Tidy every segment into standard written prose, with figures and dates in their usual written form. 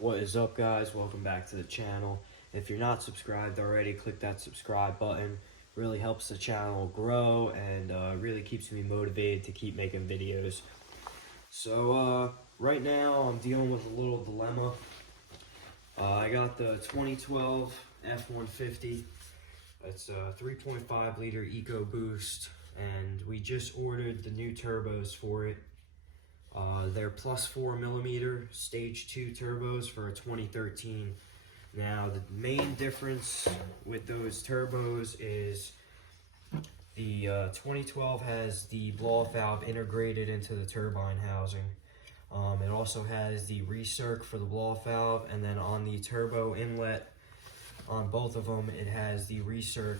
What is up, guys? Welcome back to the channel. If you're not subscribed already, click that subscribe button. Really helps the channel grow and really keeps me motivated to keep making videos. So right now I'm dealing with a little dilemma. I got the 2012 F150. It's a 3.5 liter ecoboost, and we just ordered the new turbos for it. They're plus 4mm stage 2 turbos for a 2013. Now the main difference with those turbos is the 2012 has the blow-off valve integrated into the turbine housing. It also has the recirc for the blow-off valve, and then on the turbo inlet on both of them it has the recirc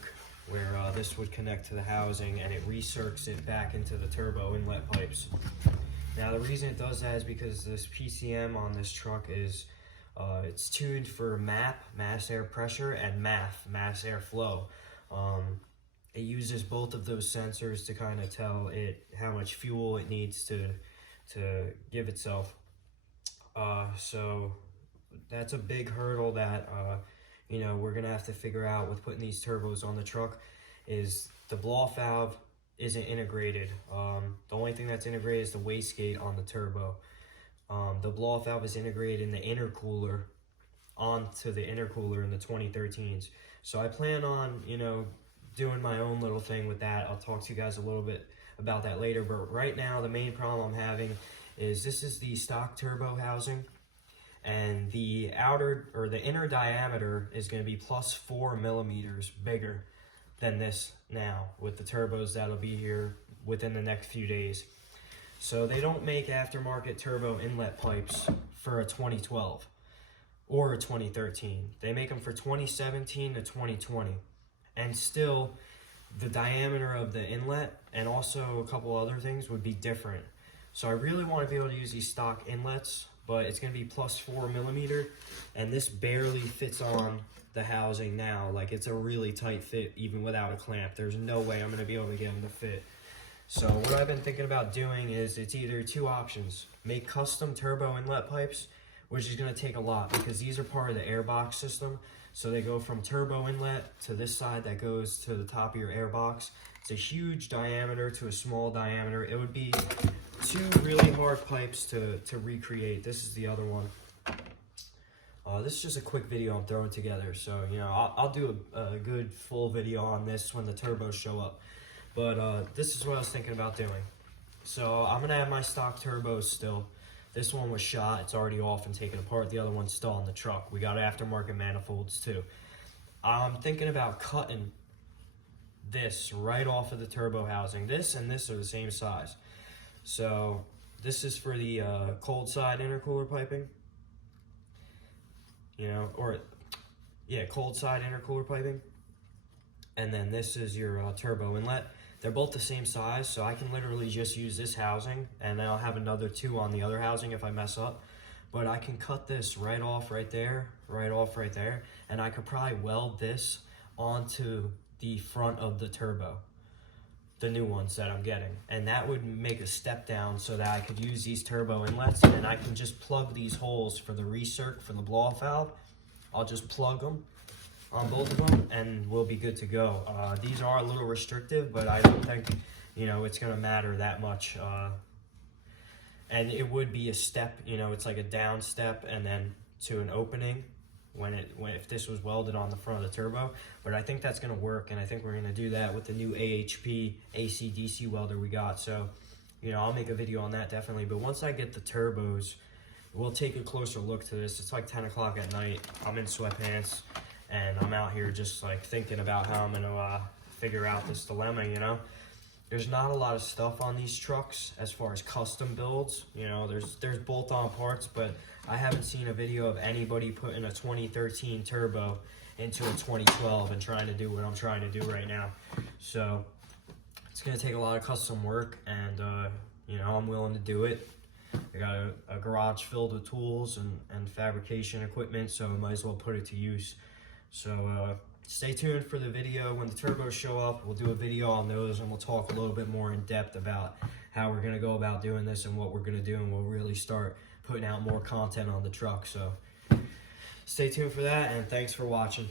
where this would connect to the housing and it recircs it back into the turbo inlet pipes. Now the reason it does that is because this PCM on this truck is it's tuned for MAP, mass air pressure, and MAF, mass air flow. It uses both of those sensors to kind of tell it how much fuel it needs to give itself. So that's a big hurdle that we're gonna have to figure out with putting these turbos on the truck. Is the blow-off valve isn't integrated. The only thing that's integrated is the wastegate on the turbo. The blow-off valve is integrated in the intercooler onto the intercooler in the 2013s. So I plan on, doing my own little thing with that. I'll talk to you guys a little bit about that later, but right now the main problem I'm having is this is the stock turbo housing, and the outer or the inner diameter is going to be plus 4mm bigger than this now with the turbos that'll be here within the next few days. So they don't make aftermarket turbo inlet pipes for a 2012 or a 2013. They make them for 2017 to 2020. And still, the diameter of the inlet and also a couple other things would be different. So I really want to be able to use these stock inlets, but it's going to be plus 4mm, and this barely fits on the housing now. Like, it's a really tight fit even without a clamp. There's no way I'm going to be able to get them to fit. So what I've been thinking about doing is it's either two options: make custom turbo inlet pipes, which is going to take a lot because these are part of the airbox system. So they go from turbo inlet to this side that goes to the top of your airbox. It's a huge diameter to a small diameter. It would be two really hard pipes to recreate. This is the other one. This is just a quick video I'm throwing together. So, I'll do a good full video on this when the turbos show up. But this is what I was thinking about doing. So I'm going to have my stock turbos still. This one was shot, it's already off and taken apart. The other one's still on the truck. We got aftermarket manifolds too. I'm thinking about cutting this right off of the turbo housing. This and this are the same size. So this is for the cold side intercooler piping. Cold side intercooler piping. And then this is your turbo inlet. They're both the same size, so I can literally just use this housing, and then I'll have another two on the other housing if I mess up. But I can cut this right off right there, and I could probably weld this onto the front of the turbo, the new ones that I'm getting. And that would make a step down so that I could use these turbo inlets, and I can just plug these holes for the recirc for the blow-off valve. I'll just plug them on both of them and we'll be good to go. These are a little restrictive, but I don't think it's going to matter that much. And it would be a step, it's like a down step and then to an opening if this was welded on the front of the turbo. But I think that's going to work, and I think we're going to do that with the new AHP AC/DC welder we got. So I'll make a video on that definitely. But once I get the turbos, we'll take a closer look to this. It's like 10 o'clock at night. I'm in sweatpants and I'm out here just like thinking about how I'm gonna figure out this dilemma. There's not a lot of stuff on these trucks as far as custom builds. There's bolt-on parts, but I haven't seen a video of anybody putting a 2013 turbo into a 2012 and trying to do what I'm trying to do right now. So it's gonna take a lot of custom work, and I'm willing to do it. I got a garage filled with tools and fabrication equipment, so I might as well put it to use. So stay tuned for the video. When the turbos show up, we'll do a video on those, and we'll talk a little bit more in depth about how we're going to go about doing this and what we're going to do, and we'll really start putting out more content on the truck. So stay tuned for that, and thanks for watching.